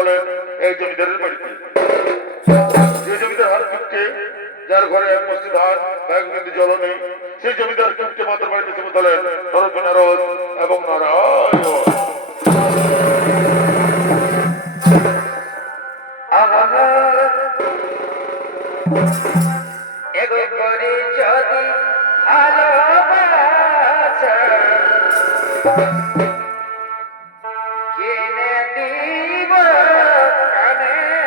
বলেন এই জমিদারের বাড়িতে। যে জমিদার হার কিপকে যার ঘরে এক বস্তি ধান এক বিন্দু জল নেই, সেই জমিদার কিপকে মাত্র বাড়িতে এসে বলেন নরদ নারদ এবং নারায়ণ। এগো করে যদি ভালোবাসা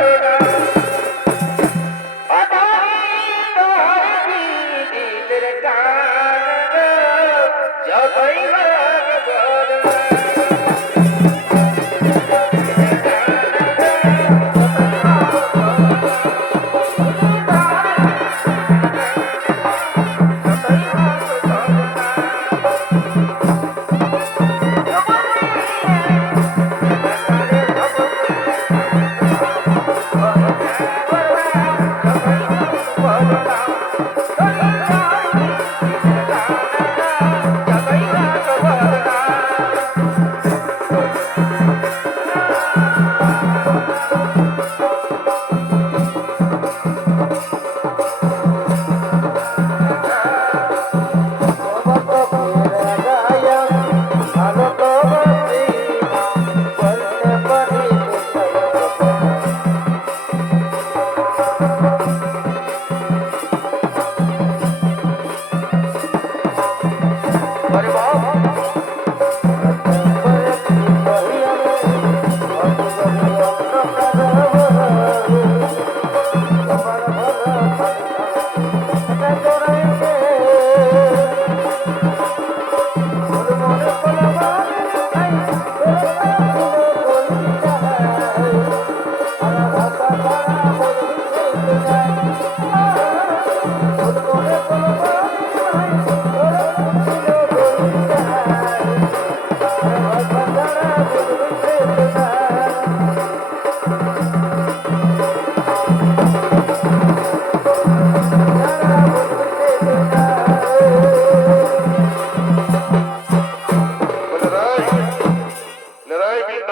Thank you.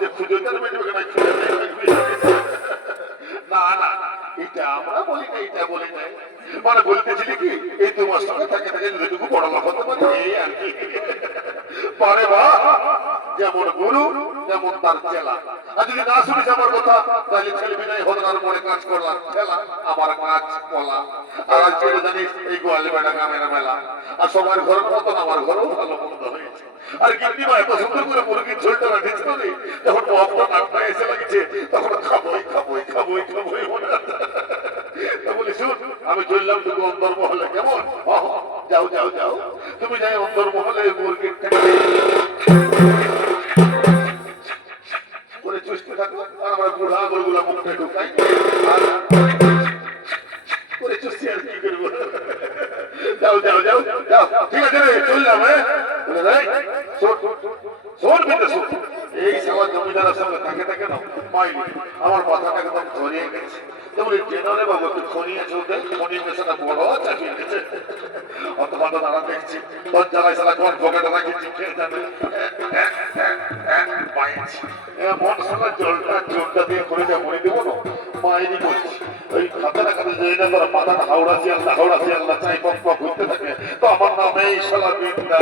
যে খুঁজে তার মেটে কেন না না, এটা আমরা বলি না এটা বলি না মানে বলতেছিলি কি, এই দু মাস থাকে থাকে যেটুকু বড় লোক হতে পারে আর কি। পরে বা যেমন গুরু তেমন তার চেলা আর যদি না শুনিস আমার কথা তাহলে ছেলে বিনয় হদনার মনে কাজ করলাম, খেলা আমার কাজ কলা। আর আজকে জানিস এই গোয়ালে বেড়া গ্রামের মেলা। আর সবার ঘর মতন আমার ঘরও ভালো মন্দ হয়েছে। আর কিন্তু মা এত সুন্দর করে মুরগির ঝোলটা রাখিস করে যখন মহব্বত নামটা এসে লাগছে তখন খাবোই খাবোই খাবোই খাবোই মনে বলি, শুন, আমি চললাম তুমি অন্দর মহলে কেমন যাও যাও যাও। তুমি যাই অন্দর মহলে মুরগির যাও যাও যাও যাও। ঠিক আছে হ্যাঁ? এই সবার জমিদারের সঙ্গে থাকে না আমার মাথাটা একদম ধরিয়ে গেছে যেমন এই জেনারে বাবু একটু খনিয়েছে ওদের খনিয়ে পেশাটা বড় চাপিয়ে গেছে অত মাথা দাঁড়া দেখছি। তোর জায়গায় সারা কোন পকেটে রাখি খেয়ে যাবে। মনসালা জলটা জলটা দিয়ে করে যা করে দেবো না মায়েরই বলছি ওই খাতাটা খাতে যাই না তারা মাথার হাওড়া শিয়ালদা হাওড়া শিয়ালদা চাই পক পক ঘুরতে থাকে তো আমার নামে এই শালা বিদ্যা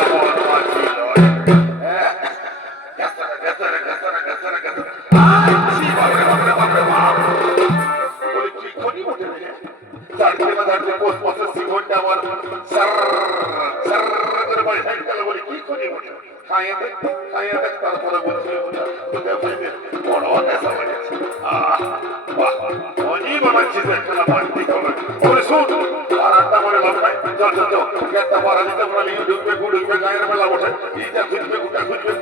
আমার সার সার করে বাড়ি সাইড বলে কি করি খাইয়ে দেখ তারপরে বলছিল তোকে বলবে বড় নেশা হয়েছে আহ বাহ অনেক বানাচ্ছিস একটা বাড়তি করে বলে শুন আর একটা বলে লাভ নাই চল চল চল একটা পাড়া দিতে পারলে ঢুকবে গু ঢুকবে গায়ের বেলা বসে ইটা খুঁজবে গুটা খুঁজবে